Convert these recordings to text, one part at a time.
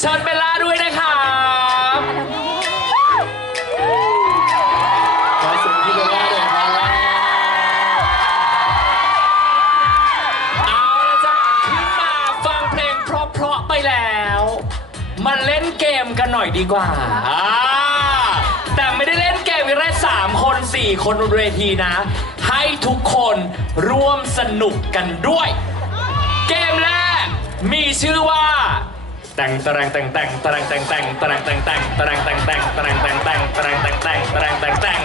เชิญเบลล่าด้วยนะครับขอเสียงที่เบลล่าหน่อยครับ เอาละจ้ะขึ้นมาฟังเพลงเพราะๆไปแล้ว มาเล่นเกมกันหน่อยดีกว่าอ่า แต่ไม่ได้เล่นเกมกันแค่สามคนสี่คนบนเวทีนะ ให้ทุกคนร่วมสนุกกันด้วย เกมแรกมีชื่อว่า แต่งตะแรงแต่งแต่งตะแรงแต่งแต่งตะแรงแต่งแต่งตะแรงแต่งแต่งตะแรงแต่งแต่งตะแรงแต่งแต่งตะแรงแต่งแต่ง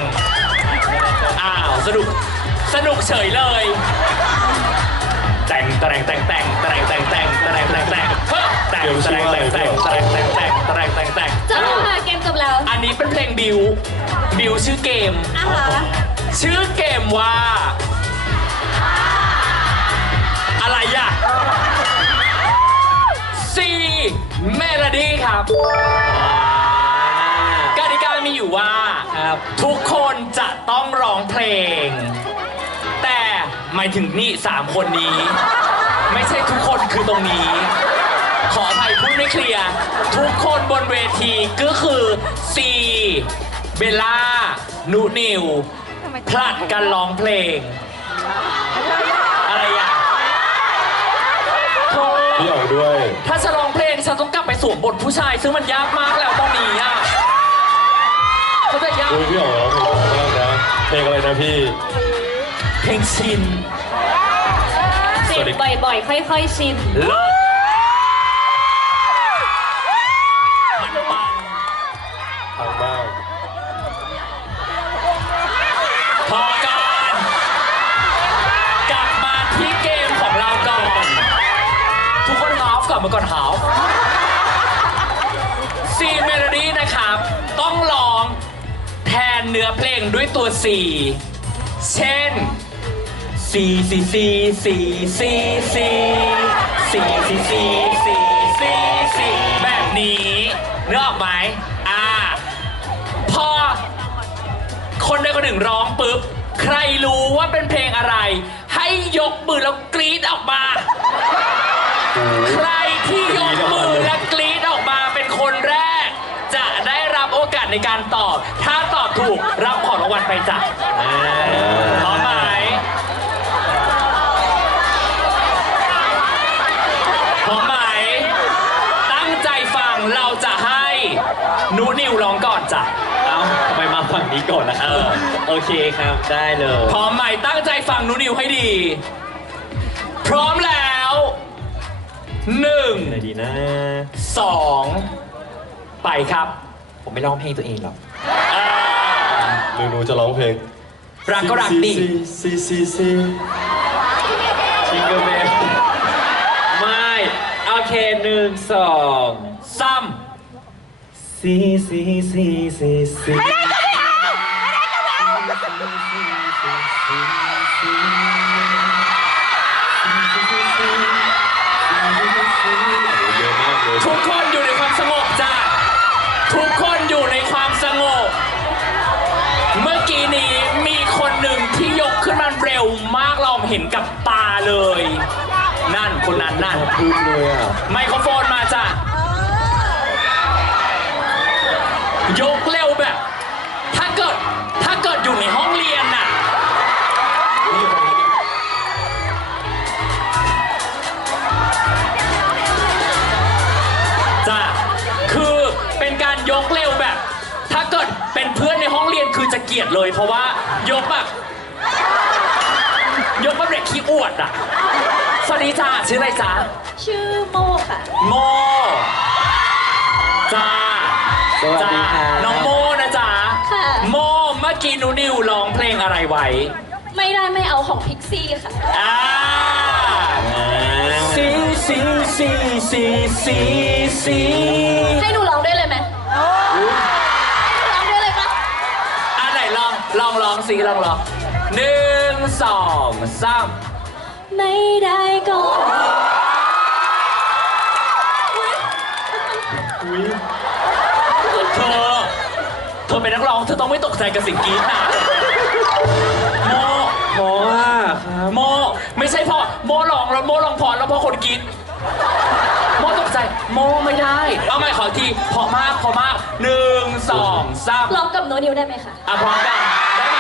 อ้าวสนุกสนุกเฉยเลยแต่งตะแรงแต่งแต่งตะแรงแต่งแต่งตะแรงแต่งแต่งเฮ้ยแต่งตะแรงแต่งแต่งตะแรงแต่งแต่งตะแรงแต่งแต่งจบแล้วค่ะเกมจบแล้วอันนี้เป็นเพลงบิวบิวชื่อเกมอะคะชื่อเกมว่า Melody ครับ กติกามีอยู่ว่า ครับทุกคนจะต้องร้องเพลง แต่หมายถึงนี่สามคนนี้ ไม่ใช่ทุกคนคือตรงนี้ ขออภัยพูดไม่เคลียร์ทุกคนบนเวทีก็คือซีเบลล่านูนิวพลัดกันร้องเพลง อะไรอะโธ่พี่อ๋องด้วย ถ้าจะร้องเพลง ฉันต้องกลับไปสวมบทผู้ชาย ซึ่งมันยากมากแล้วตอนนี้อะเขาใจะยากดูพี่อ๋องร้องเพลงเพราะมากนะเพลงอะไรนะพี่เพลงชินเสียงบ่อยๆ ค่อย ๆ ชินเลิศมันปังปังมากพอก่อนกลับมาที่เกมของเราก่อน ทุกคนฮาฟก่อนมาก่อนฮาฟ เนื้อเพลงด้วยตัว C เช่น C C C C C C C C C C C C แบบนี้นึกออกไหมอ่าพอคนใดคนหนึ่งร้องปุ๊บ ใครรู้ว่าเป็นเพลงอะไร ให้ยกมือแล้วกรี๊ดออกมา ใครที่ยกมือและกรี๊ดออกมาเป็นคนแรก จะได้รับโอกาสในการตอบถ้า ถูกรับของรางวัลไปจ้ะพร้อมไหมพร้อมไหมตั้งใจฟังเราจะให้นูนิวร้องก่อนจ้ะเอาทำไมมาฝั่งนี้ก่อนนะเออ โอเคครับได้เลย พร้อมไหมตั้งใจฟังนูนิวให้ดี พร้อมแล้วหนึ่งไหนดีนะ สองไปครับ ผมไม่ร้องเพลงตัวเองหรอกอ่า หนูหนูจะร้องเพลงรักก็รักดิซีซีซีชิงเกอร์เบลไม่โอเคหนึ่งสองซ้ซีซีซีซีซี ยกขึ้นมาเร็วมากเราเห็นกับตาเลย นั่นคนนั้นนั่นพูดเลยอะไมโครโฟนมาจ้ะยกเร็วแบบ ถ้าเกิดถ้าเกิดอยู่ในห้องเรียนน่ะจ้ะคือเป็นการยกเร็วแบบ ถ้าเกิดเป็นเพื่อนในห้องเรียนคือจะเกลียดเลย เพราะว่ายกแบบ ยกแบบเด็กขี้ อวดอะ สวัสดีจ้าชื่ออะไรจ้าชื่อโมค่ะ โมจ้าสวัสดีค่ะจ้าน้องโมนะจ๊ะค่ะ โมเมื่อกี้หนูนิวร้องเพลงอะไรไว้ ไม่ได้ไม่เอาของพิกซี่ค่ะอ่าซีซีซีซีซีซีให้หนูร้องด้วยเลยไหมร้องด้วยเลยปะอะไหนลองลองลองสิลองลองหนึ่งสองสาม ไม่ได้ก็เธอ เธอเป็นนักร้อง เธอต้องไม่ตกใจกับเสิ่งกรี๊ดนะโมเพราะว่าครับโม ไม่ใช่พ่อโมร้องแล้วโมร้องพอแล้วพ่อคนกรีดโมตกใจใจ โมไม่ได้ เอาใหม่ขออีกทีพอมากพอมากหนึ่งสองสามร้องกับโนตนิวได้ไหมคะ อะพร้อมกันได้ไหม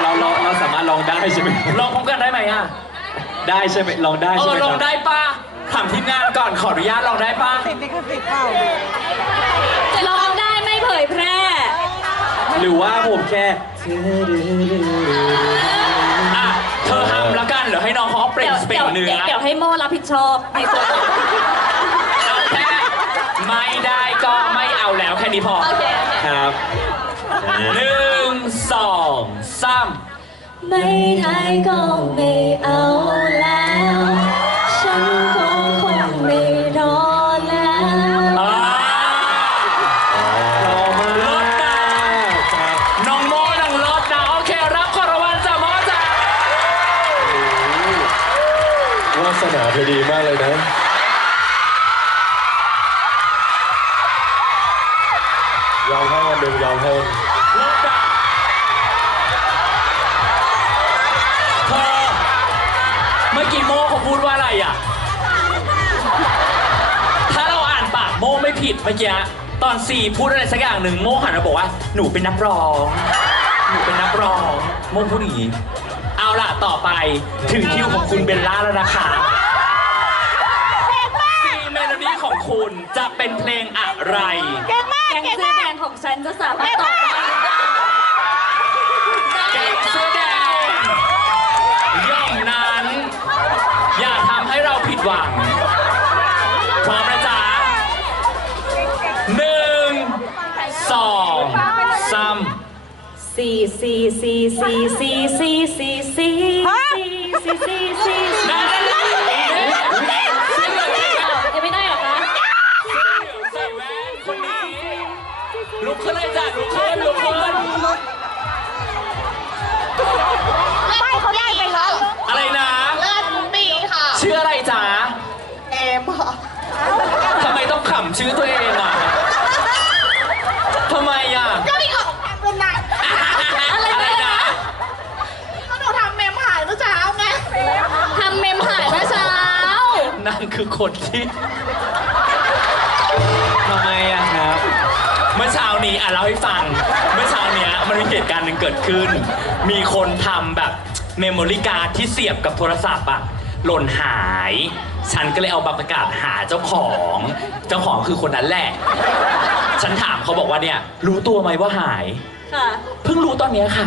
เราเราเราสามารถลองได้ใช่ไหมลองพร้อมกันได้ไหมอะ ได้ใช่ไหมลองได้เอใช่อไหมลคองรับได้ปะถามทีมงานก่อนขออนุญาตลองได้ปะจะร้องได้ไม่เผยแพร่ หรือว่าผมแค่อะเธอทำแล้วกันเดี๋ยวให้น้องเขาเปล่งเดี๋ยวเปล่เดี๋งยวเนื้อ เดี๋ยวให้โมรับผิดชอบในส่วนของเอาแค่ไม่ได้ก็ไม่เอาแล้วแค่นี้พอโอเคโอเค ครับหนึ่งสองสาม ไม่ได้ก็ไม่เอา ผิดเมื่อกี้ตอนสี่พูดอะไรสักอย่างหนึ่งโมหันมาบอกว่า หนูเป็นนักร้อง หนูเป็นนักร้อง โมพูดอย่างนี้เอาล่ะต่อไปถึงคิวของคุณเบลล่าแล้วนะคะซีเมโลดี้ของคุณจะเป็นเพลงอะไรแกงเสื้อแดงของฉันจะสามารถตอบได้หรือเปล่าแกงเสื้อแดงย่อมนั้น อย่าทำให้เราผิดหวัง สี่สี่สี่สี่สี่สี่สี่สี่สี่สี่สี่นั่นนั่นนั่นเสื้อเหลืองยังไม่ได้เหรอคะใส่แว่นคนนี้ลุกขึ้นเลยจ้ะลุกขึ้นลุกขึ้นไม่เขาได้ไปแล้วอะไรนะเลิศปีค่ะชื่ออะไรจ๊ะเอมค่ะทำไมต้องขำชื่อตัวเองอะทำไมอะ ก็มีของเป็นนาง อะไรนะ ก็หนูทำเมมหายเมื่อเช้าไง ทำเมมหายเมื่อเช้า นั่น คือคนที่ทำไมอะครับ เมื่อเช้านี้อะเล่าให้ฟัง เมื่อเช้าเนี้ยมันมีเหตุการณ์หนึ่งเกิดขึ้น มีคนทำแบบเมมโมรี่การ์ดที่เสียบกับโทรศัพท์อะหล่นหาย ฉันก็เลยเอาบัตรประกาศหาเจ้าของ เจ้าของคือคนนั้นแหละ ฉันถามเขาบอกว่าเนี่ย รู้ตัวไหมว่าหาย ค่ะ เพิ่งรู้ตอนเนี้ยค่ะ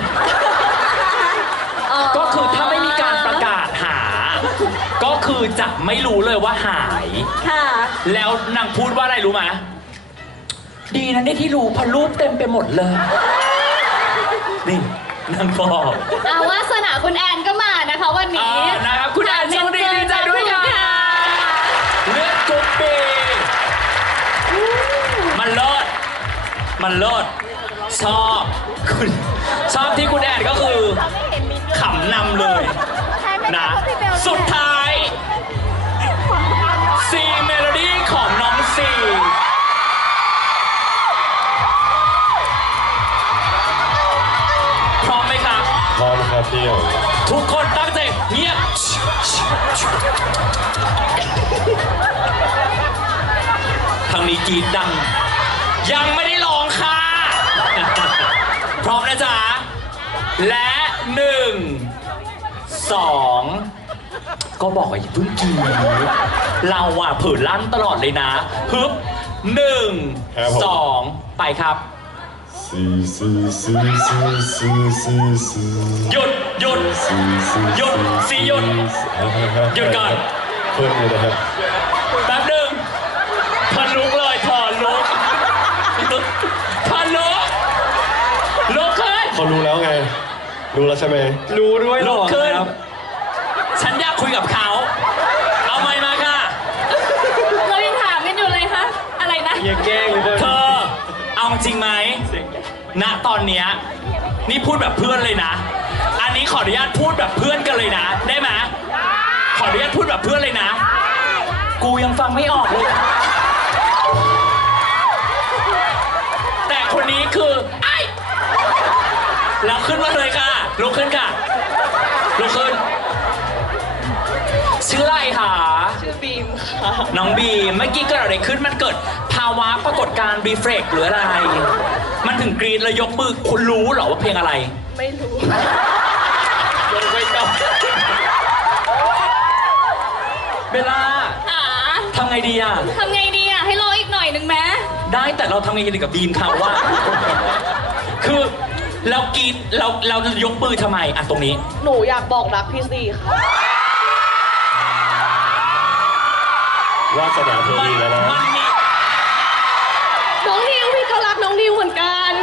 ก็คือถ้า ก็คือจะไม่รู้เลยว่าหาย ค่ะ แล้วนางพูดว่าอะไรรู้ไหมดีนะเนี่ยที่รู้เพอรูปเต็มไปหมดเลย นี่นางบอกเอาวาสนาคุณแอนก็มานะคะวันอ่านี้ นะครับคุณแอนโชคดีดีใจด้วยค่ะเลือดกรุ๊ปปีมันเลิศมันเลิศชอบคุณชอบที่คุณแอนก็คือขำนำเลยนะสุดท้าย ทางนี้กรีดดัง ยังไม่ได้ร้องค่ะ พร้อมนะจ๊ะ และหนึ่งสองก็บอกว่าอย่าเพิ่งกรีดเราอะเผิดลั่นตลอดเลยนะฮึบหนึ่งสองไปครับ ซีซีซีซีซีซีซีหยุดหยุดซีซีหยุดซีหยุด หยุดก่อน เพิ่มเลยนะครับ แป๊บหนึ่งพอลุกเลยถอนลุกพอลุกลุกขึ้น เขารู้แล้วไง รู้แล้วใช่ไหมรู้ด้วยเหรลุกอขึ้น ครับฉันอยากคุยกับเขา เอาไมค์มาค่ะ เรายังถามกันอยู่เลยคะอะไรนะ อย่าแกล้งเลยเธอ เอาจริงไหม ณ ตอนเนี้ยนี่พูดแบบเพื่อนเลยนะ อันนี้ขออนุญาตพูดแบบเพื่อนกันเลยนะ ได้ไหมขออนุญาตพูดแบบเพื่อนเลยนะ กูยังฟังไม่ออกเลย ลยค่ะลุกขึ้นค่ะ ลุกขึ้น ชื่ออะไรคะ ชื่อบีมค่ะ น้องบีเมื่อกี้เกิดอะไรขึ้น มันเกิดภาวะปรากฏการณ์รีเฟกหรืออะไร มันถึงกรีดแล้วยกมือ คุณรู้เหรอว่าเพลงอะไร ไม่รู้ยกไม่ต้องเบลล่าหาทำไงดีอะทำไงดีอะ ให้รออีกหน่อยหนึ่งไหมได้แต่เราทำไงดีกับบีมเขาว่าคือ เรากรีดเราเราจะยกมือทำไมอะตรงนี้ หนูอยากบอกรักพี่ซีค่ะวาสนาเธอมันดีแล้วนะมันมีน้องดิวพี่ก็รักน้องดิวเหมือนกัน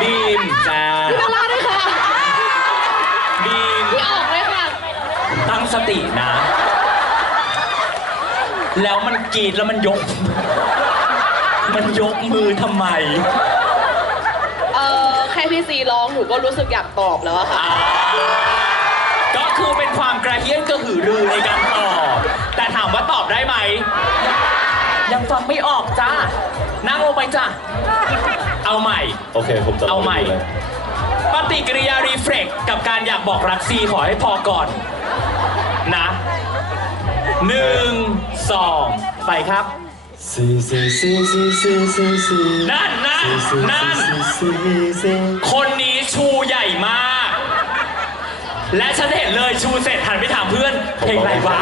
บีมจ้าพี่เบลล่าด้วยค่ะบีมพี่ออกเลยค่ะ ตั้งสตินะ แล้วมันกรีดแล้วมันยก มันยกมือทำไมเออแค่ พี่ซีร้องหนูก็รู้สึกอยากตอบแล้วอะค่ะอ่าก็คือเป็นความกระเฮี้ยนกระหือรือในการตอบ แต่ถามว่าตอบได้ไหม ยังฟังไม่ออกจ้า นั่งลงไปจ้าเอาใหม่ โอเค ผมจะลงเอาใหม่ดูเลยปฏิกิริยารีเฟล็กกับการอยากบอกรักซีขอให้พอก่อน นะหนึ่งสองไปครับ ซีซีซีซีซีซีซีนั่นนั่นนั่นซีซีซีคนนี้ชูใหญ่มาก และฉันเห็นเลยชูเสร็จหันไปถามเพื่อน เพลงอะไรวะ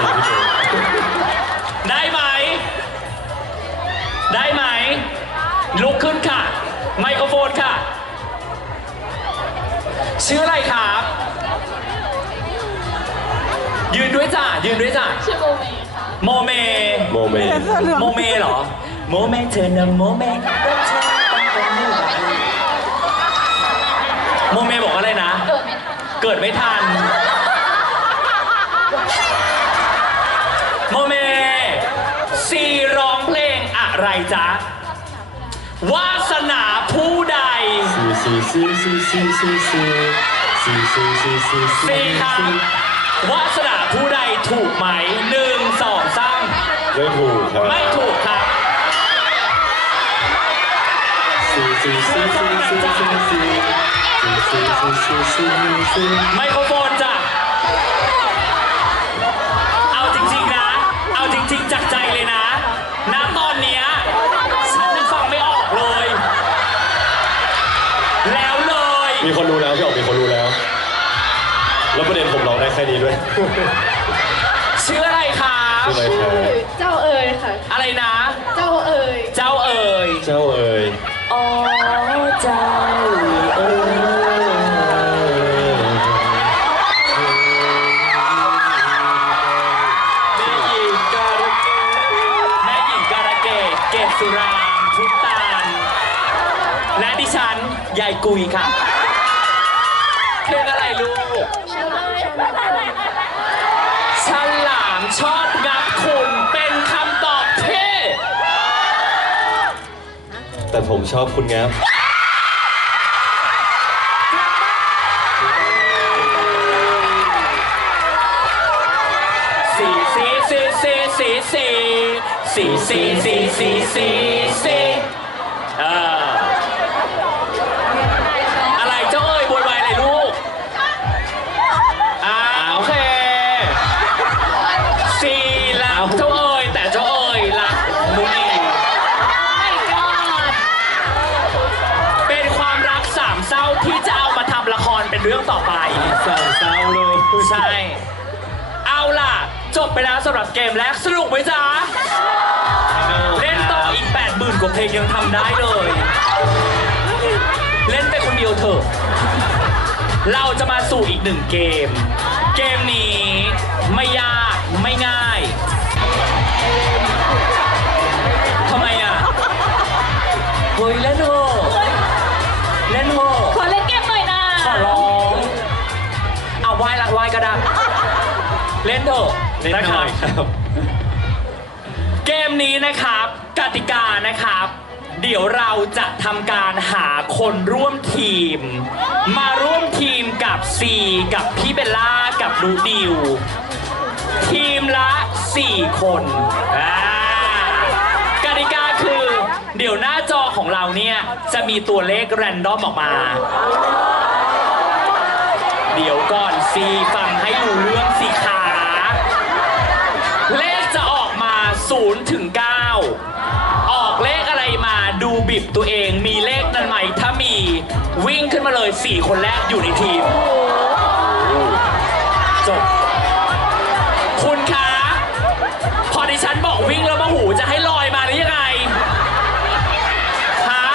ได้ไหม ได้ไหม ลุกขึ้นค่ะ ไมโครโฟนค่ะ ชื่ออะไรครับ ยืนด้วยจ้ะยืนด้วยจ้ะ ชื่อโบเม โมเม โมเมนต์โมเมเหรอ โมเมเธอนะโมเมรักเธอต้องเป็นไม่ไหวโมเมบอกว่าอะไรนะเกิดไม่ทันเกิดไม่ทัน โมเมซีร้องเพลงอะไรจ๊ะ วาสนาผู้ใดซีซีซีซีซีซีซีซีซีซีซีซีครับวาสนาผู้ใดถูกไหมหนึ่งสองสาม ไม่ถูกครับไม่ถูกครับซีซีซีซีซีซีซีซีซีซีซีซีซีไมโครโฟนจ้ะเอาจริงๆนะ เอาจริงๆจากใจเลยนะณตอนเนี้ยฉันยังฟังไม่ออกเลย แล้วเลย มีคนรู้แล้วพี่ออกมีคนรู้แล้ว แล้วประเด็นผมร้องได้แค่นี้ด้วย ชื่ออะไรครับชื่ออะไรครับ เจ้าเอ๋ย ค่ะ อะไรนะ เจ้าเอ๋ยเจ้าเอ๋ยเจ้าเอ๋ยอ๋อเจ้าเอ๋ยแม่หญิงการะเกดแม่หญิงการะเกดเกดสุรางค์พุตตานและดิฉันยายกุยค่ะ ผมชอบคุณงับสีสีสีสีสีสีสีสีสีสี เป็นเรื่องต่อไปสาวเศร้าเลยใช่ เอาล่ะ จบไปแล้วสำหรับเกมแรกสนุกไหมจ๊ะ เล่นต่ออีก 8 0,000กว่าเพลงยังทำได้เลย เล่นไปคนเดียวเถอะ เราจะมาสู่อีกหนึ่งเกม เกมนี้ไม่ยาก เล่นเถอะเล่นหน่อยครับ เกมนี้นะครับกติกานะครับ เดี๋ยวเราจะทำการหาคนร่วมทีม มาร่วมทีมกับซีกับพี่เบลล่ากับนูดิว ทีมละ 4 คนอ่ากติกาคือ เดี๋ยวหน้าจอของเราเนี่ย จะมีตัวเลขแรนดอมออกมา เดี๋ยวก่อนซีฟังให้รู้เรื่องสิขาเลขจะ บิบตัวเองมีเลขนั้นไหม ถ้ามีวิ่งขึ้นมาเลย 4 คนแรกอยู่ในทีม จบ คุณคะ พอดิฉันบอกวิ่งแล้วมาหูจะให้ลอยมาหรือยังไงฮะ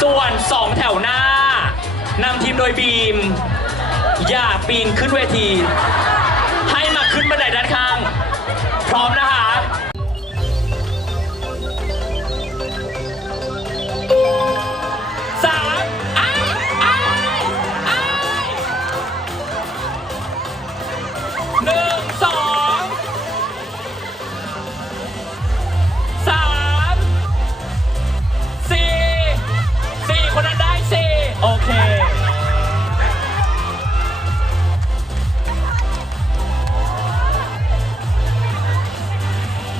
ส่วนสองแถวหน้านำทีมโดยบีม อย่าปีนขึ้นเวที ให้มาขึ้นบันไดด้านข้าง พร้อมนะ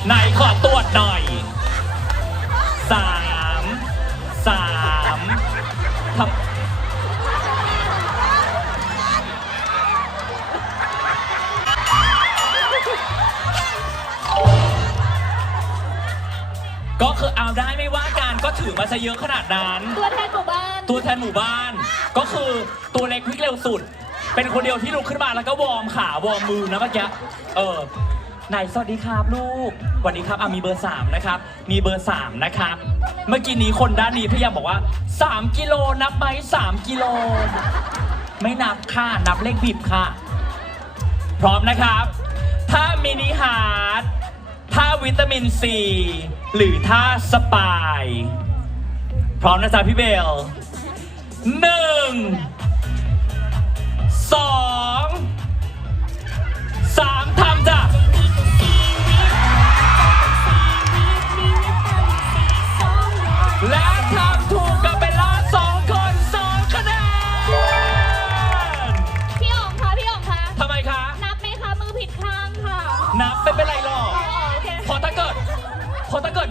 ไหนขอตรวจหน่อยสามสามทำก็คือเอาได้ไม่ว่ากันก็ถือมาซะเยอะขนาดนั้น ตัวแทนหมู่บ้าน ตัวแทนหมู่บ้าน ก็คือตัวเล็กวิ่งเร็วสุด เป็นคนเดียวที่ลุกขึ้นมาแล้วก็วอร์มขาวอร์มมือนะเมื่อกี้เออ ไหนสวัสดีครับลูกสวัสดีครับอะมีเบอร์3นะครับ มีเบอร์3นะครับ เมื่อกี้นี้คนด้านนี้พยายามบอกว่า3กิโลนับไหม3กิโล ไม่นับค่ะ นับเลขบิบค่ะ พร้อมนะครับ ถ้ามินิฮาร์ดถ้าวิตามินซี หรือถ้าสปาย พร้อมนะจ๊ะพี่เบลหนึ่ง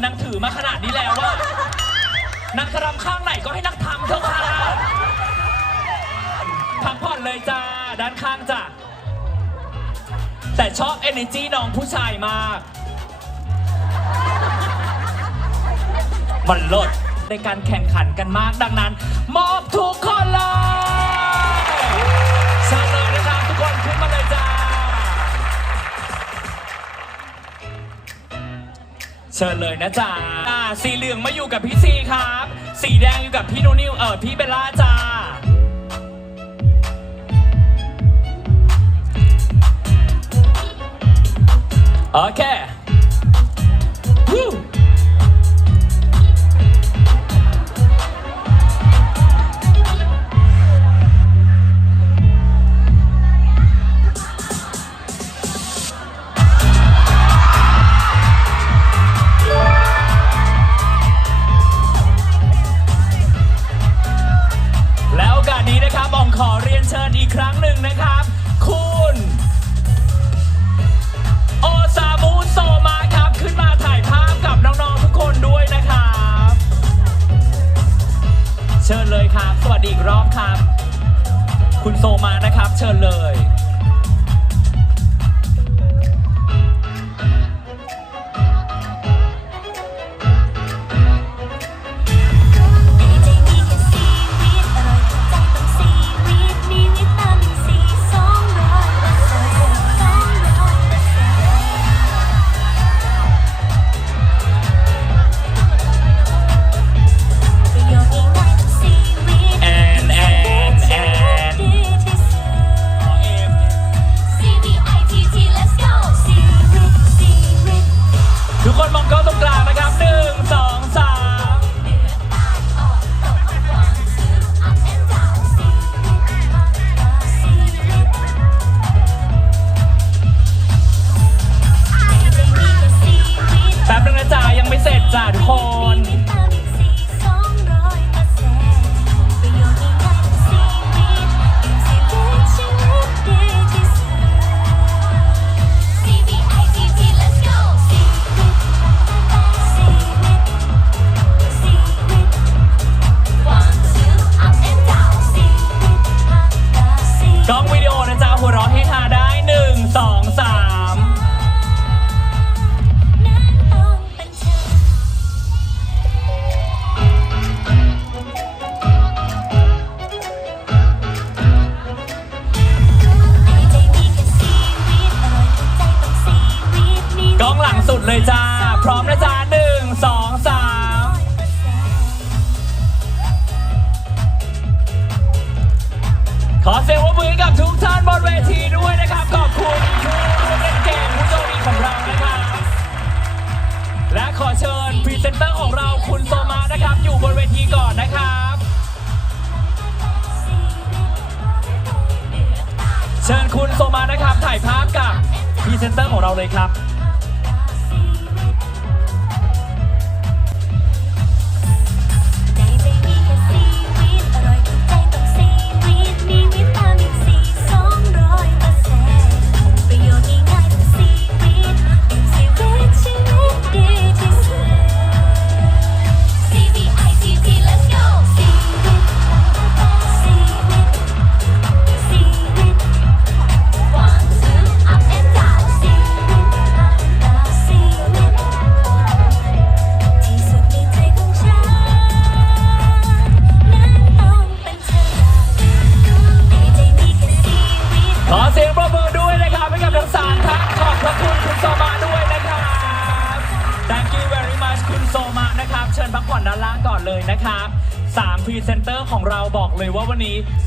นางถือมาขนาดนี้แล้วว่านางจะรำข้างไหนก็ให้นางทำเถอะค่ะพักผ่อนเลยจ้า ด้านข้างจ้ะ แต่ชอบ energy น้องผู้ชายมาก มันลดในการแข่งขันกันมากดังนั้น มอบทุกคนเลย เชิญเลยนะจ๊ะอ่าสีเหลืองมาอยู่กับพี่ซีครับ สีแดงอยู่กับพี่นูนิวเออพี่เบลล่าจ้า โอเค อีกรอบครับ คุณโซมานะครับ เชิญเลย ยัง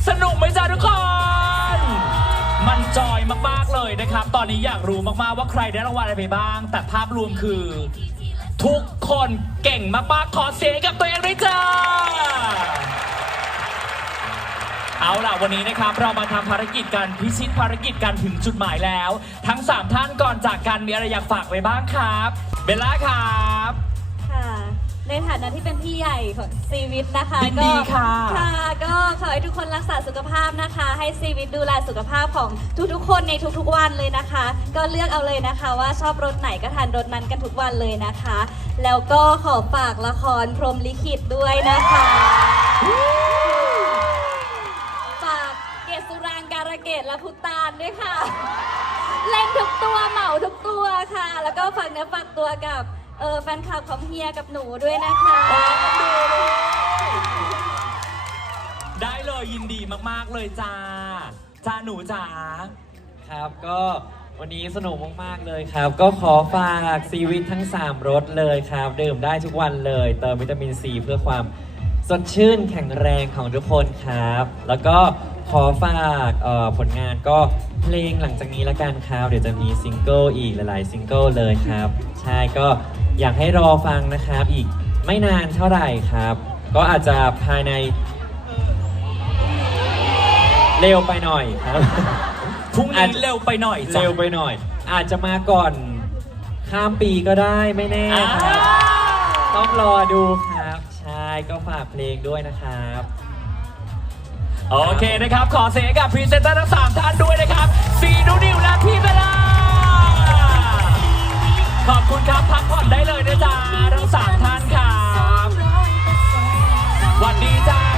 สนุกไหมจ๊ะทุกคน มันจอยมากๆเลยนะครับ ตอนนี้อยากรู้มากๆว่าใครได้รางวัลอะไรไปบ้าง แต่ภาพรวมคือ ทุกคนเก่งมากๆขอเสียงกับตัวเองด้วยจ้า เอาล่ะวันนี้นะครับเรามาทำภารกิจกันพิชิตภารกิจกันถึงจุดหมายแล้ว ทั้ง 3 ท่านก่อนจากกันมีอะไรอยากฝากไว้บ้างครับเบลล่าครับ ในฐานะที่เป็นพี่ใหญ่ของซีวิตนะคะยินดีก็ค่ะ ค่ะก็ขอให้ทุกคนรักษาสุขภาพนะคะ ให้ซีวิตดูแลสุขภาพของทุกๆ คนในทุกๆวันเลยนะคะ ก็เลือกเอาเลยนะคะ ว่าชอบรสไหนก็ทานรสนั้นกันทุกวันเลยนะคะ แล้วก็ขอฝากละครพรหมลิขิตด้วยนะคะ ฝากเกศสุรางการะเกดและพุตานด้วยค่ะ เล่นทุกตัวเหมาทุกตัวค่ะ แล้วก็ฝากเนื้อฝากตัวกับ เออแฟนคลับของเฮียกับหนูด้วยนะคะ ได้เลยยินดีมากๆเลยจ้าจ้าหนูจ๋า ครับก็วันนี้สนุกมาก ๆ เลยครับ ก็ขอฝากซีวิตทั้ง 3รสเลยครับ ดื่มได้ทุกวันเลย เติมวิตามินซีเพื่อความสดชื่นแข็งแรงของทุกคนครับ แล้วก็ขอฝากเอ่อผลงานก็เพลงหลังจากนี้ละกันครับ เดี๋ยวจะมีซิงเกิลอีกหลายๆซิงเกิลเลยครับ ใช่ก็ อยากให้รอฟังนะครับอีกไม่นานเท่าไหร่ครับ ก็อาจจะภายใน เร็วไปหน่อยครับ พรุ่งอานี้จจะเร็วไปหน่อยจ้ะ เร็วไปหน่อย อาจจะมาก่อนข้ามปีก็ได้ไม่แน่อ่าครับ ต้องรอดูครับ ใช่ก็ฝากเพลงด้วยนะครับ โอเคนะครับ ขอเสียงให้กับพรีเซนเตอร์ทั้งสามท่านด้วยนะครับซีนูนิวและพี่เบลล่า ขอบคุณครับพักผ่อนได้เลยนะจ๊ะทั้งสามท่านครับวันดีจ้า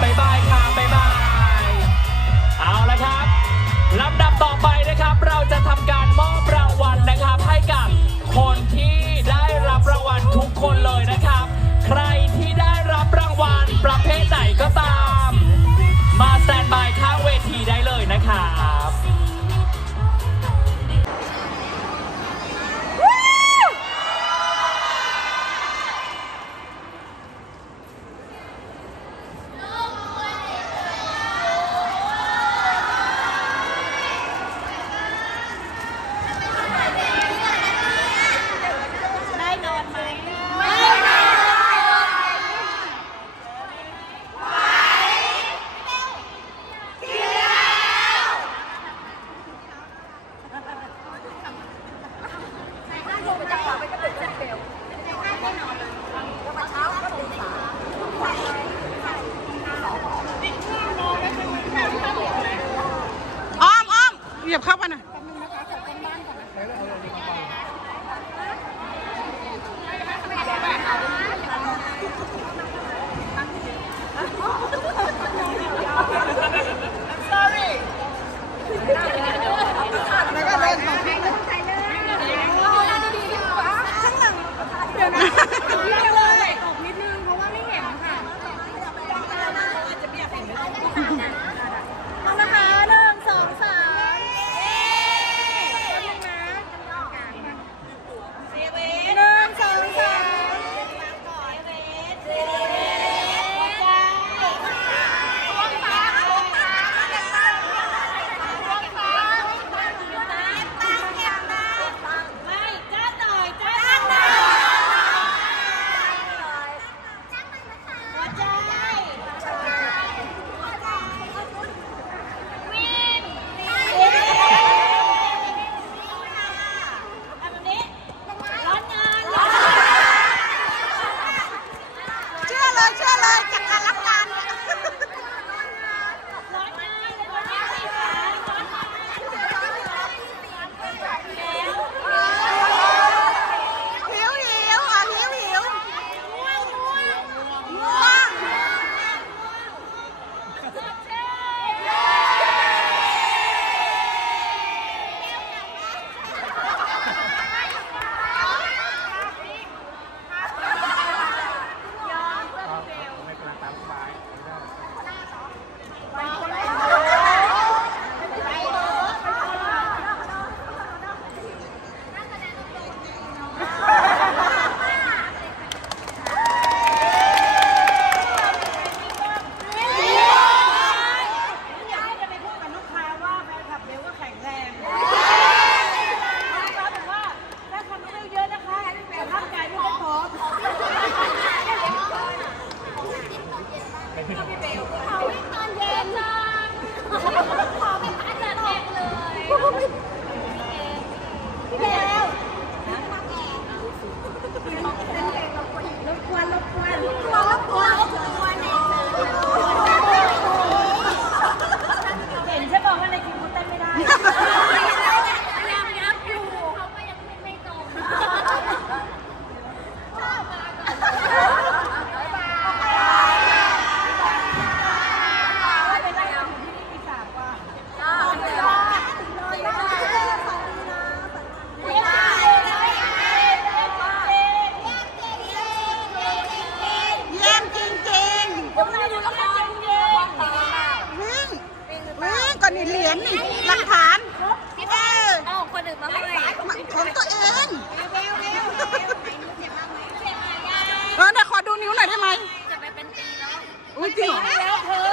จริงเหรอแล้วเธอ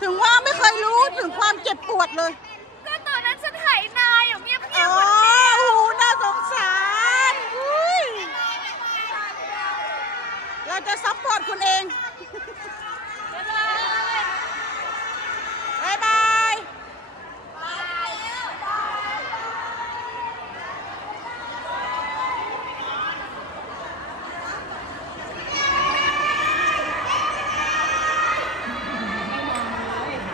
ถึงว่าไม่เคยรู้ถึงความเจ็บปวดเลยก็ตอนนั้นฉันหายนายอยู่เงียบโอ้โหน่าสงสารอุ้ยเราจะซัพพอร์ตคุณเอง